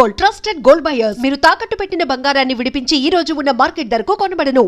Gold, trusted gold buyers. మీరు తాకట్టు పెట్టిన బంగారాన్ని విడిపించి ఈ రోజు ఉన్న మార్కెట్ ధరకు కొనబడను.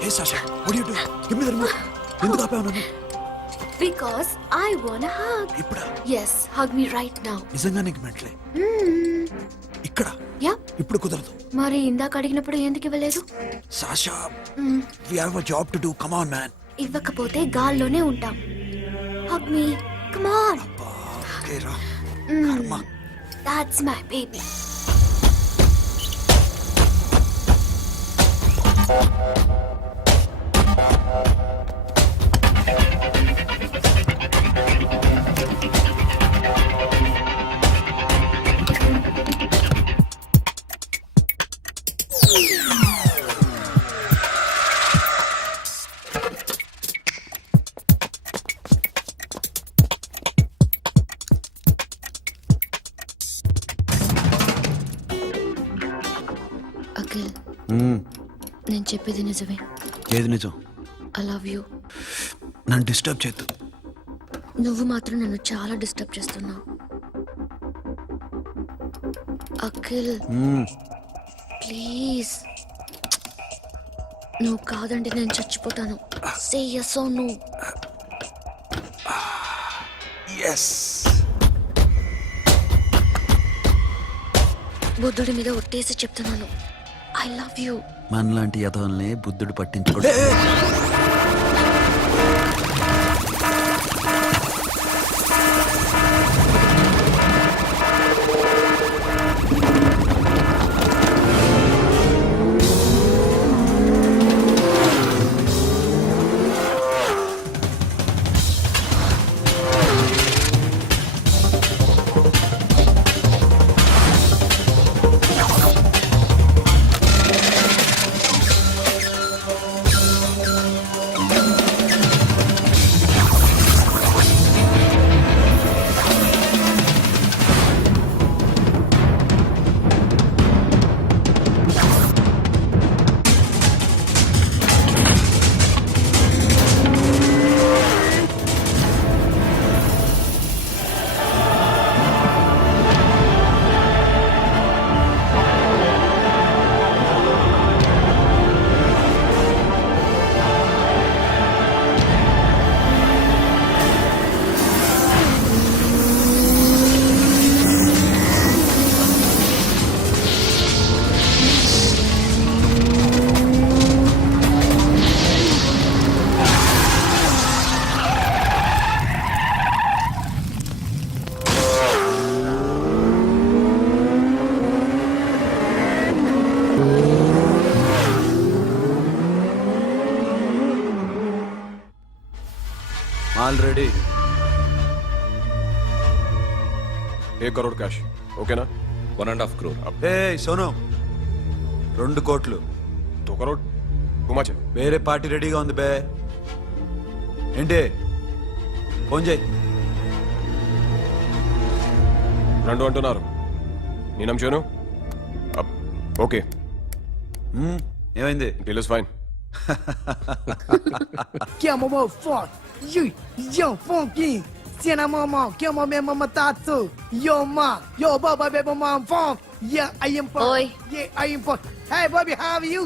Hey Sasha, what are you doing? Give me the remote. ఎందుకు ఆపావు నన్ను? Because I wanna hug. ఇప్పుడా? Yes, hug me right now. నిజంగా నీకు మెంటలే? ఇక్కడ? Yeah. ఇప్పుడు కుదరదు. మరి ఇందాక అడిగినప్పుడు ఎందుకు ఇవ్వలేదు? Sasha, we have a job to do. Come on, man. ఇవ్వకపోతే గాల్లోనే ఉంటాం. Hug me. Come on. Okay, రా. కర్మ. That's my baby. అఖిల్, నేను చెప్పేది నిజమే. ఏది నిజం? I love you. నన్ను డిస్టర్బ్ చేయొద్దు. నువ్వు మాత్రం నన్ను చాలా డిస్టర్బ్ చేస్తున్నావు. అఖిల్ ప్లీజ్, నువ్వు కాదంటే నేను చచ్చిపోతాను. సే yes or no. Yes. బుద్ధుడి మీద ఒట్టేసి చెప్తున్నాను. I love you. మనలాంటి యథవల్ని బుద్ధుడు పట్టించుకోడు. ఆల్రెడీ 1 crore క్యాష్ ఓకేనా? 1.5 crore. ఏ సోను, 2 కోట్లు. 2 crore టూ మచ్. వేరే పార్టీ రెడీగా ఉంది బే. ఏంటి? ఫోన్ చేయి. 2 అంటున్నారు. నేను నమ్మాను. ఓకే, ఏమైంది? Deal is fine. Que é mamão forte, yo funky, cena mamão, que é mamão mamatato, yo ma, yo baba beba mamão funk, yeah I am Oi. yeah I am funk. Hey Bobby, how are you?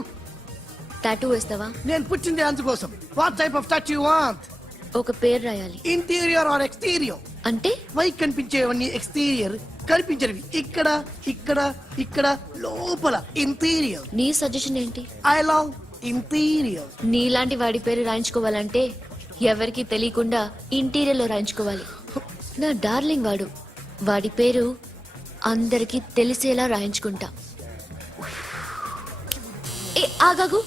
Tattoo వేస్తావా? నేను పుట్టింది అందుకోసం. What type of tattoo you want? ఒక పేరు రాయాలి. Interior or exterior? అంటే పైకి కనిపించేవన్నీ exterior, కనిపించేవి ఇక్కడ ఇక్కడ ఇక్కడ లోపల ఇంటీరియర్. నీ సజెషన్ ఏంటి? I love interior. నీలాంటి వాడి పేరు రాయించుకోవాలంటే ఎవరికి తెలియకుండా ఇంటీరియర్లో రాయించుకోవాలి. నా డార్లింగ్ వాడు, వాడి పేరు అందరికీ తెలిసేలా రాయించుకుంటా. ఏ ఆగాగు,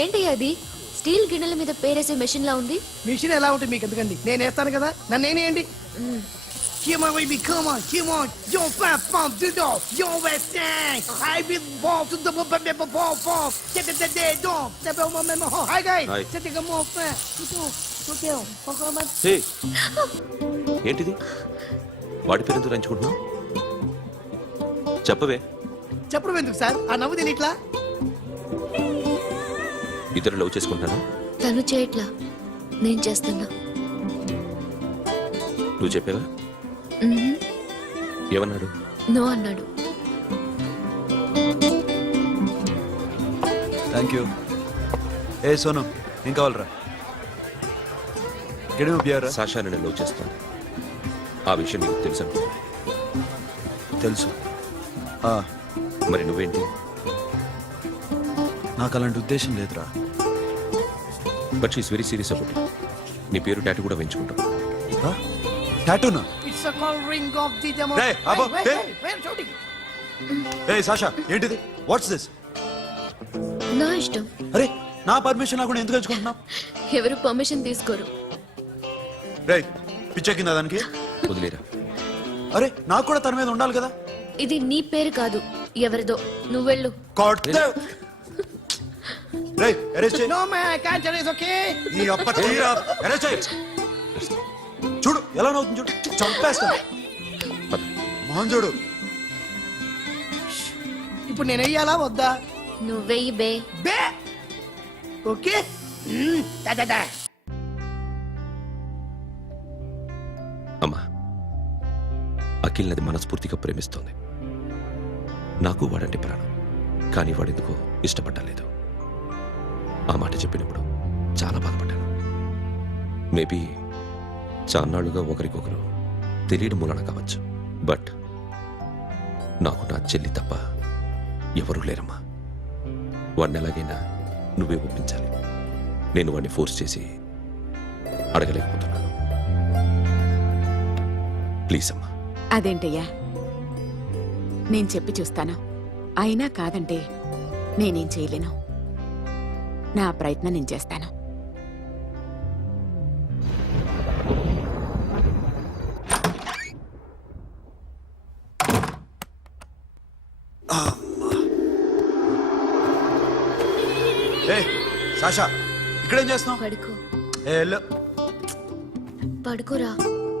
ఏంటి అది? స్టీల్ గిన్నెల మీద పేరేసే మెషిన్ లా ఉంది. మిషన్ ఎలా ఉంటుంది మీకు ఎందుకండి, నేను వేస్తాను కదా, నన్ను నేనేయండి. Come on, baby, come on, come on. Yo, fat pump, do do. Yo, West End. I be ball to the ball. Get the dog. The bell, my hi, guys. Hi. Set the more fat. Okay, okay. హే ఏంటిది వాడి పేరు ఎందుకు రంచుకుంటున్నావు చెప్పవే చెప్పడం ఎందుకు sir, ఆ నవ్వు తిని ఇట్లా. ఇద్దరు లవ్ చేసుకుంటాను తను చేయట్లా, నేను చేస్తున్నా. నువ్వు చెప్పావా ఏమన్నాడు నో అన్నాడు. Thank you. ఏ సోను ఏం కావాలరా? గడిమ బియారా? సాషా నేను లవ్ చేస్తాను, ఆ విషయం నీకు తెలుసు అనుకో. తెలుసు. మరి నువ్వేంటి? నాకు అలాంటి ఉద్దేశం లేదురా. But she's very serious about it. నీ పేరు టాటూ కూడా వేయించుకుంటాం. టాటూనా? It's a call ring of the demo. Hey, Abba, hey. Wait, shooting. A Sasha ఏంటిది? What's this? నా ఇష్టం. అరే నా పర్మిషన్ లేకుండా ఎందుకు ఎంచుకుంటున్నావు? ఎవరు పర్మిషన్ తీసుకోరు. రే పిచ్చెక్కిందా దానికి? వదిలేరా. అరే నాకు కూడా తన మీద ఉండాలి కదా. ఇది నీ పేరు కాదు, ఎవరిదో. నువ్వెళ్ళు. రే అరెస్ట్ చేయి. No man, I can't tell you, it's okay. ఈ అప్ప తీరా అరెస్ట్ చేయి. చూడు ఎలా నవ్వుతుంది చూడు, చంపేస్తా. మోహన్ చూడు. ఇప్పుడు నేను వెయ్యాలా వద్దా? నువ్వెయ్యి బే. బే ఓకే. Da. అమ్మా అఖిల్ నది మనస్ఫూర్తిగా ప్రేమిస్తోంది. నాకు వాడంటే ప్రాణం, కానీ వాడెందుకో ఇష్టపడలేదు. ఆ మాట చెప్పినప్పుడు చాలా బాధపడ్డాను. మేబీ చాన్నాళ్లుగా ఒకరికొకరు తెలియడం మూలన కావచ్చు. బట్ నాకు నా చెల్లి తప్ప ఎవరూ లేరమ్మా. వాడిని ఎలాగైనా నువ్వే ఒప్పించాలి. నేను వాడిని ఫోర్స్ చేసి అడగలేకపోతున్నాను. ప్లీజ్ అమ్మా. అదేంటయ్యా, నేను చెప్పి చూస్తాను. అయినా కాదంటే నేనేం చేయలేను. నా ప్రయత్నం నేను చేస్తాను. ఏ సాషా ఇక్కడేం చేస్తున్నావు? పడుకో. ఏ వెళ్ళు. పడుకోరా.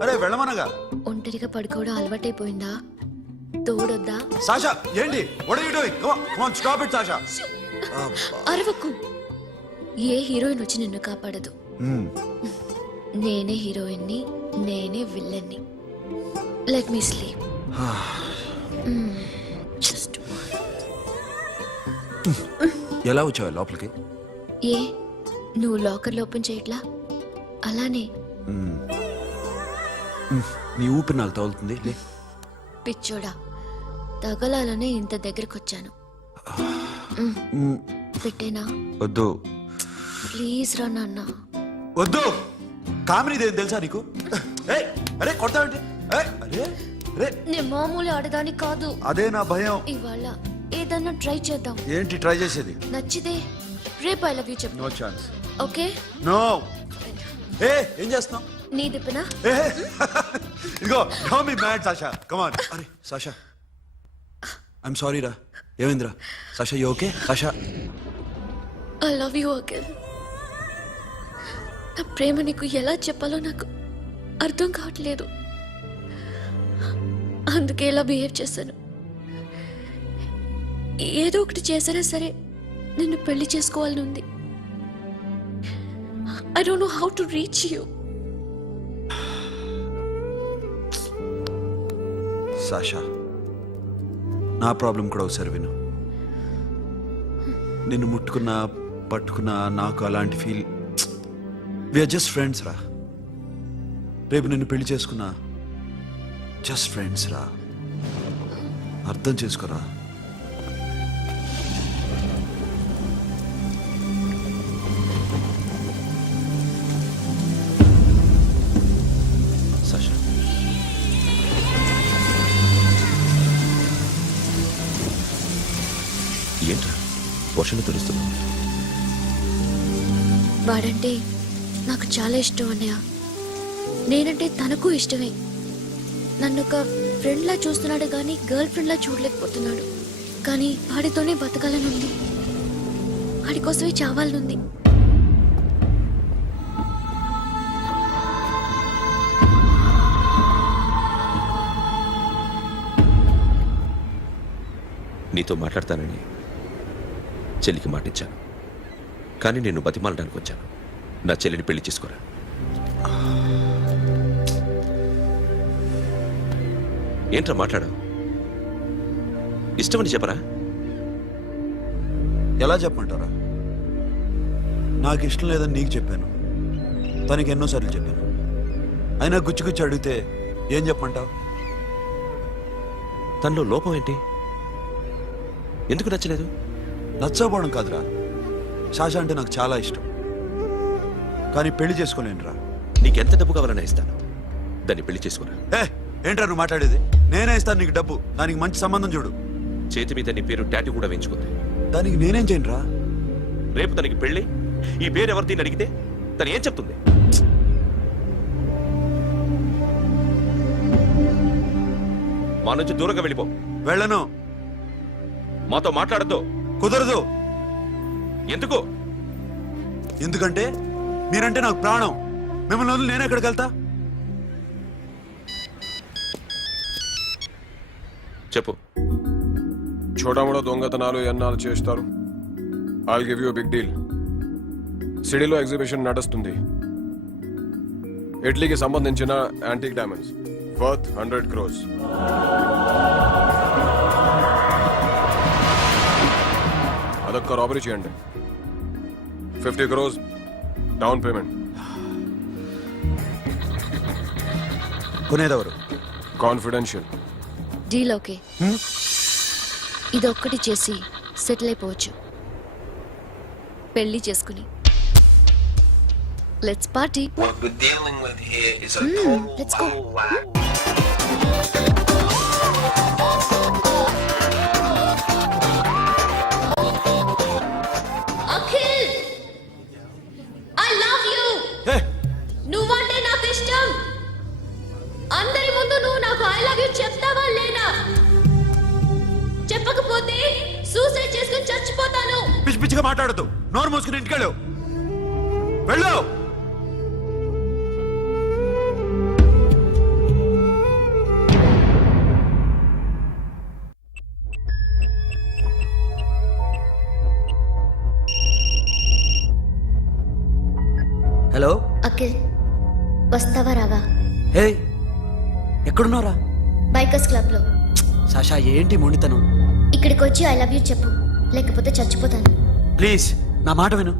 అరే వెళ్ళమనగా. ఒంటరిగా పడుకోవడం అలవాటైపోయిందా? తోడొద్దా? సాషా ఏంటి? What are you doing? Come on stop it Sasha. అరవకు. ఏ హీరోయిన్ వచ్చి నిన్ను కాపాడదు. నేనే హీరోయిన్ని, నేనే విల్లన్ని. Let me sleep. జస్ట్ ఎలా వచ్చావు లోపలికి? ఏ నువ్వు లాకర్లో ఓపెన్ చేయట్లా? అలానే. నీ ఊపిరి నాకు తగులుతుంది. లే. పిచ్చోడా, తగలాలనే ఇంత దగ్గరకొచ్చాను. పెట్టేనా? వద్దు. ప్లీజ్ రా నాన్న. వద్దు. కామెడీ తెలుసా నీకు? ఏయ్ అరే కొడతావేంటి? ఏయ్ అరే అరే నేను మామూలు ఆడదాని కాదు. అదే నా భయం. ఇవాళ ఏదన్నా ట్రై చేద్దాం. ఏంటి ట్రై చేసేది? నచ్చితే రేపు ఐ లవ్ యూ చెప్పు. No chance. ఓకే? నో. ఏ ఏం చేస్తున్నావు? నీ దిప్పనా? ఇదిగో don't be mad Sasha. Come on. అరే సాషా ఐమ్ సారీ రా. ఏమైందిరా? Sasha you okay? Sasha I love you again. నా ప్రేమ నీకు ఎలా చెప్పాలో నాకు అర్థం కావట్లేదు. అందుకే ఇలా బిహేవ్ చేశాను. ఏదో ఒకటి చేసినా సరే నిన్ను పెళ్లి చేసుకోవాలని ఉంది. I don't know how to reach you. Sasha నా ప్రాబ్లం కూడా ఒకసారి విను. నిన్ను ముట్టుకున్నా పట్టుకున్నా నాకు అలాంటి ఫీల్. వీఆర్ జస్ట్ ఫ్రెండ్స్ రా. రేపు నిన్ను పెళ్లి చేసుకున్నా జస్ట్ ఫ్రెండ్స్ రా. అర్థం చేసుకోరా. ఎమోషన్ తెలుస్తుంది. వాడంటే నాకు చాలా ఇష్టం అన్నయ్య. నేనంటే తనకు ఇష్టమే. నన్ను ఒక ఫ్రెండ్లా చూస్తున్నాడు కానీ గర్ల్ ఫ్రెండ్లా చూడలేకపోతున్నాడు. కానీ వాడితోనే బతకాలనుంది, వాడి కోసమే చావాలనుంది. నీతో మాట్లాడతానని చెల్లికి మాటిచ్చాను, కానీ నేను బతిమాలడానికి వచ్చాను. నా చెల్లిని పెళ్లి చేసుకోరా. ఏంట్రా మాట్లాడు? ఇష్టమని చెప్పరా? ఎలా చెప్పమంటారా? నాకు ఇష్టం లేదని నీకు చెప్పాను, తనకి ఎన్నోసార్లు చెప్పాను. అయినా గుచ్చి అడిగితే ఏం చెప్పమంటావు? తనలో లోపం ఏంటి? ఎందుకు నచ్చలేదు? నచ్చకపోవడం కాదురా, శాషా అంటే నాకు చాలా ఇష్టం, కానీ పెళ్లి చేసుకోలేనురా. నీకెంత డబ్బు కావాలన్నా ఇస్తాను, దాన్ని పెళ్లి చేసుకోరా. ఏంట్రా నువ్వు మాట్లాడేది? నేనే ఇస్తాను నీకు డబ్బు, దానికి మంచి సంబంధం చూడు. చేతి మీద నీ పేరు టాటూ కూడా వేయించుకుంది. దానికి నేనేం చేయనురా? రేపు తనకి పెళ్లి, ఈ పేరు ఎవరిని అడిగితే తను ఏం చెప్తుంది? మా నుంచి దూరంగా వెళ్ళిపో. వెళ్ళను. మాతో మాట్లాడద్దు. కుదరదు. ఎందుకు? ఎందుకంటే మీరంటే నాకు ప్రాణం. మిమ్మల్ని వదిలి నేను ఎక్కడికి వెళ్తా? చెప్పు. చోటామోటా దొంగతనాలు ఎన్నాళ్ళు చేస్తారు? I'll give you big deal. సిటీలో ఎగ్జిబిషన్ నడుస్తుంది. ఇటలీకి సంబంధించిన యాంటిక్ డైమండ్స్ వర్త్ 100 crores. అదొక్క రాబరీ చేయండి. 50 crores డౌన్ పేమెంట్. కొనేదెవరు? కాన్ఫిడెన్షియల్. Deal okay. ఇదొక్కటి చేసి సెటిల్ అయిపోవచ్చు. పెళ్లి చేసుకుని let's party. What we're dealing with here is a total let's go. whack. Akhil, I love you. నువ్వంటే నాకు ఇష్టం. అందరి ముందు నువ్వు నాకు ఐ లవ్ యు చెప్తావా లేదా? చెప్పకపోతే సూసైడ్ చేసుకుని చచ్చిపోతాను. పిచ్చి పిచ్చిగా మాట్లాడద్దు. నోరు మూసుకుని ఇంటికి వెళ్ళు. వెళ్ళు. హలో అఖిల్, వస్తావా రావా? హే, ఎక్కడున్నారా? బైకర్స్ క్లబ్ లో. సాషా ఏంటి మొండితనం? ఇక్కడికి వచ్చి ఐ లవ్ యూ చెప్పు, లేకపోతే చచ్చిపోతాను. ప్లీజ్ నా మాట విను.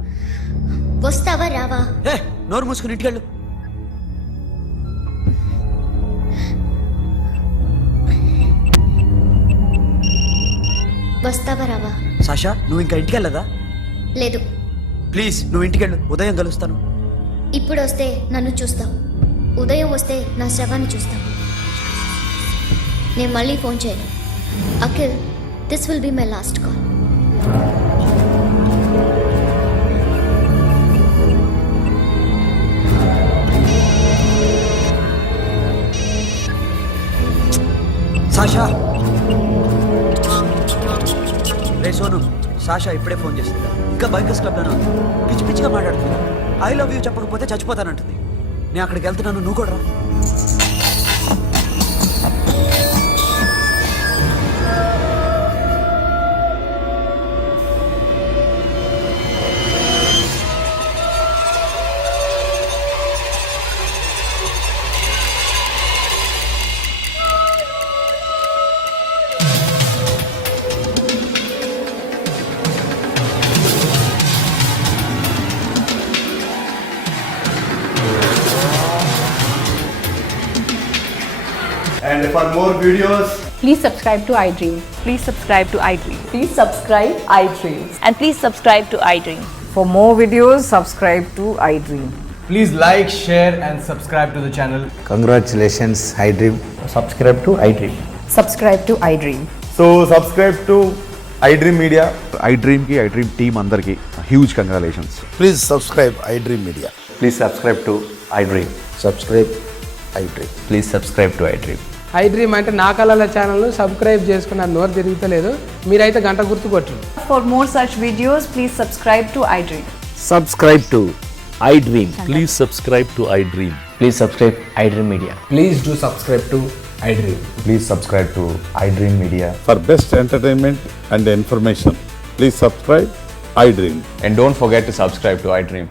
వస్తావా రావా? హే, నోరు మూసుకుని ఇంటికి వెళ్ళు. వస్తావా రావా? సాషా నువ్వు ఇంకా ఇంటికి వెళ్ళదా? లేదు. ప్లీజ్ నువ్వు ఇంటికి వెళ్ళు. ఉదయం కలుస్తాను. ఇప్పుడు వస్తే నన్ను చూస్తావు, ఉదయం వస్తే నా శవాన్ని చూస్తావు. నేను మళ్ళీ ఫోన్ చేయను. Akhil, this will be my last call. Sasha, ray Sonu, Sasha ఇప్పుడే ఫోన్ చేస్తుందా? ఇంకా బైకర్స్ క్లబ్లోనే ఉంది. పిచ్చి పిచ్చిగా మాట్లాడుతుందా? ఐ లవ్ యూ చెప్పకపోతే చచ్చిపోతానంటుంది. నేను అక్కడికి వెళ్తున్నాను, నువ్వు కూడా రా. And for more videos, Please subscribe to iDream. Please subscribe to iDream. Please subscribe iDream. And please subscribe to iDream. For more videos, subscribe to iDream. please like, share, and subscribe to the channel. Congratulations, iDream. Subscribe to iDream. Subscribe to iDream. So, subscribe to iDream Media. ఐ డ్రీమ్కి iDream team అందరికీ huge congratulations. Please subscribe iDream Media. Please subscribe to iDream. Subscribe iDream. Please subscribe to iDream. iDream అంటే నా కళల ఛానల్ను subscribe చేసుకున్న నోరు తిరుగుతలేదు. మీరైతే గంట గుర్తు కొట్టండి. For more such videos, please subscribe to iDream. Subscribe to iDream. Please subscribe to iDream. Please subscribe iDream Media. Please do subscribe to iDream. Please subscribe to iDream Media. For best entertainment and information, please subscribe iDream. And don't forget to subscribe to iDream.